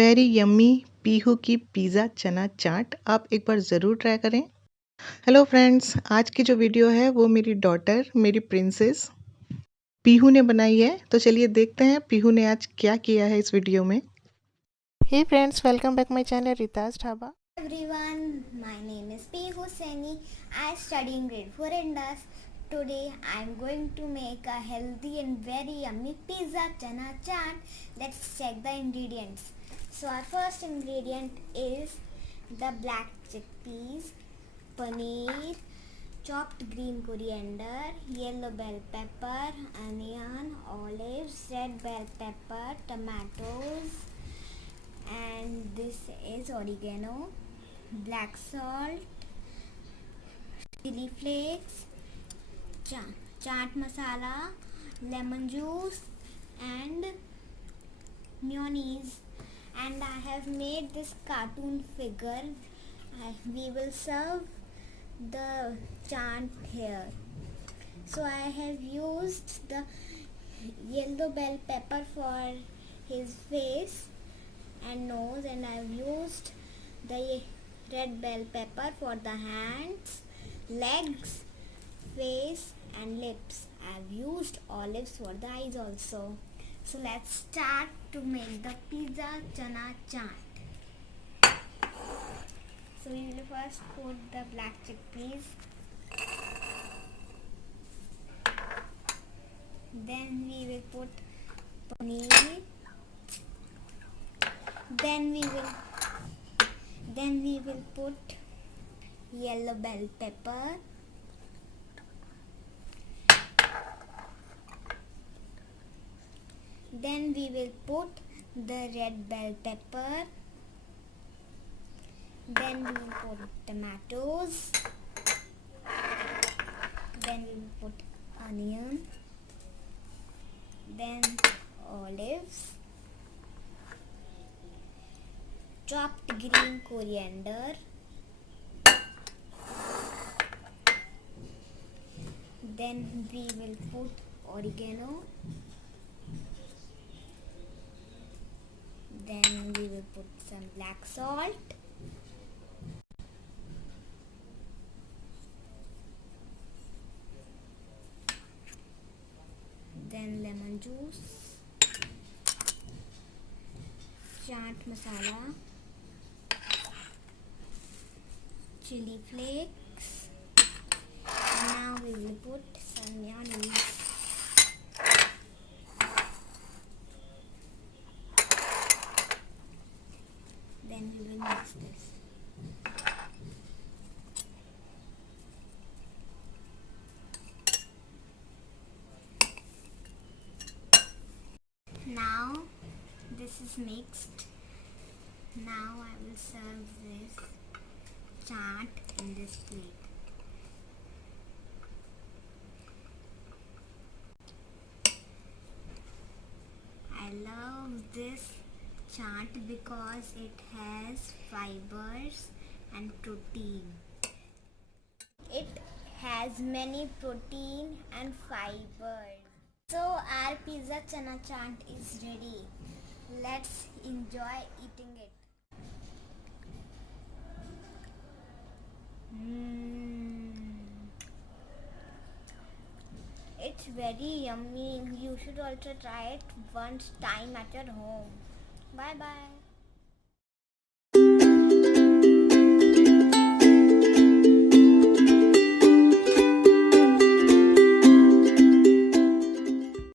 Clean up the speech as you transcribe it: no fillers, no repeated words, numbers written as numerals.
Very yummy Pihu की pizza चना चाट आप एक बार ज़रूर ट्राई करें। हेलो फ्रेंड्स, आज की जो वीडियो है वो मेरी डॉटर, मेरी प्रिंसेस पीहू ने बनाई है। तो चलिए देखते हैं पीहू ने आज क्या किया है इस वीडियो में। Hey friends, welcome back my channel Ritaj Dhaba. Everyone, my name is Pihu Seni. I study in grade 4 Indus. Today I am going to make a healthy and very yummy pizza chana chaat. Let's check the ingredients. So our first ingredient is the black chickpeas, paneer, chopped green coriander, yellow bell pepper, onion, olives, red bell pepper, tomatoes, and this is oregano, black salt, chili flakes, chaat masala, lemon juice, and mayonnaise. And I have made this cartoon figure. We will serve the chaat here. So I have used the yellow bell pepper for his face and nose, and I've used the red bell pepper for the hands, legs, face and lips. I've used olives for the eyes also. So let's start to make the pizza chana chaat. So we will first put the black chickpeas, then we will put paneer, then we will put yellow bell pepper, then we will put the red bell pepper, then we will put tomatoes, then we will put onion, then olives, chopped green coriander, then we will put oregano, then we will put some black salt, then lemon juice, chaat masala, chili flakes, and now we will put some mayonnaise. Then we will mix this. Now this is mixed. Now I will serve this chaat in this plate. I love this chaat because it has fibers and protein. It has many protein and fibers. So our pizza chana chaat is ready. Let's enjoy eating it. It's very yummy. You should also try it once time at your home. Bye bye.